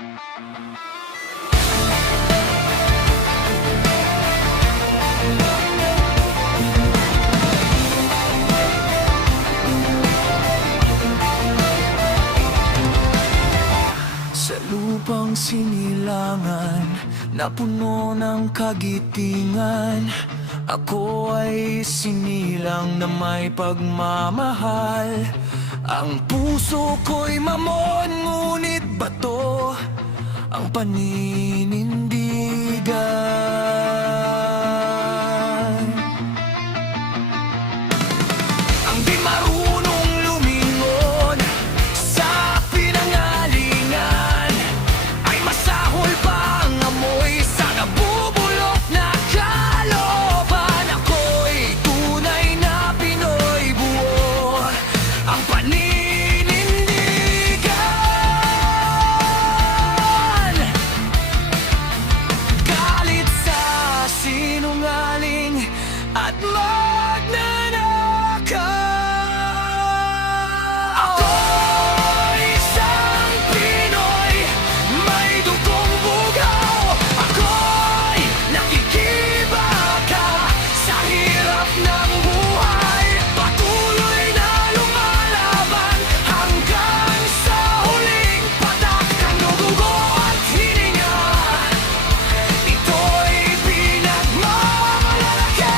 Sa lupang sinilangan na puno ng kagitingan, ako ay sinilang na may pagmamahal. Ang puso ko'y mamon, ngunit bato ang paninindigan. Ang di marunong lumingon sa pinangalingan ay masahol pa ang amoy sa nabubulok na kalooban. Ako'y tunay na Pinoy, buo ang paninindigan. Galit sa sinungaling at magnanakaw. Ako'y isang Pinoy, may dugong bugaw. Ako'y nakikibaka sa hirap ng buhay. Patuloy na lumalaban hanggang sa huling patak ng dugo at hininga. Ito'y pinagmamalaki.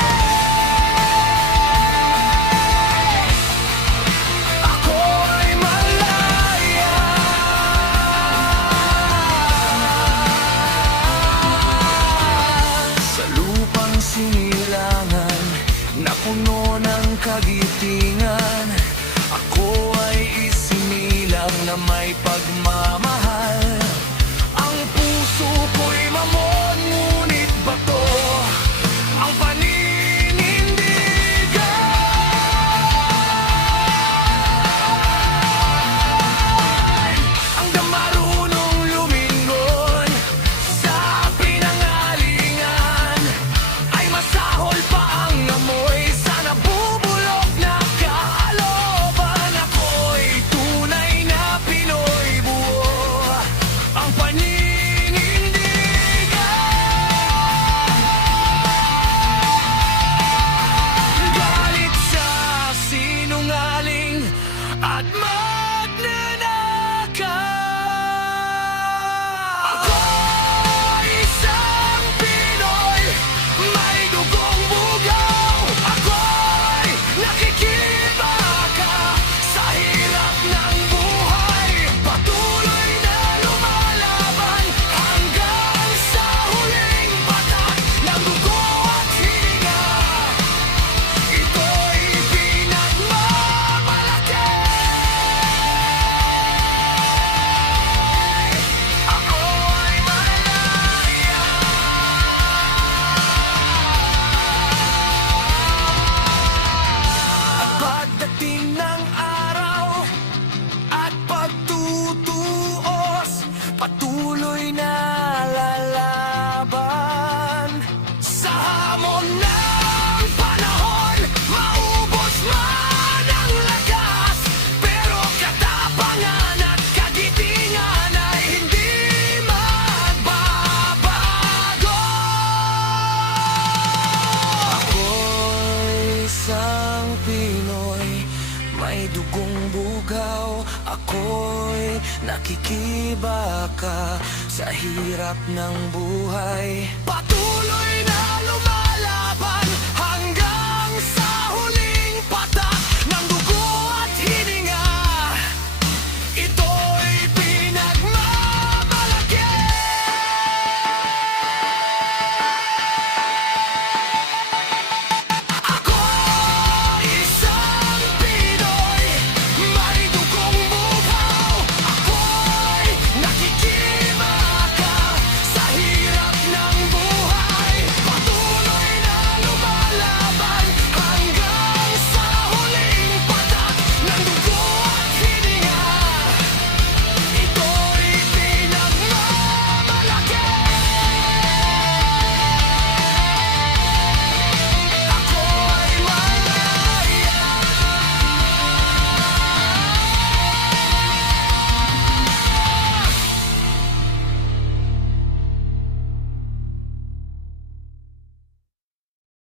Ako'y malaya. Sa lupang sinilangan na puno ng kagitingan, ako ay isinilang na may pagmamahal. Ang puso ko'y mamon, ngunit bato ang paninindigan. Ang di marunong lumingon sa pinangalingan ay masahol pa ang amoy sa nabubulok na kalooban. Ako'y tunay na Pinoy, buo ang paninindigan. Galit sa sinungaling at magnanakaw. Ako'y isang Pinoy, may dugong bugaw. Ako'y nakikibaka sa hirap ng buhay. Patuloy na lumalaban hanggang sa huling patak ng dugo at hininga. Ito'y pinagmamalaki. Ako ay malaya. At pagdating ng araw at pagtutuos, patuloy na lalaban. Sa hamon ng panahon, maubos man ang lakas, pero katapangan at kagitingan ay hindi magbabago. Ako'y isang Pinoy, may dugong bugaw. Ako'y nakikibaka sa hirap ng buhay. Patuloy na lumalaban hanggang sa huli.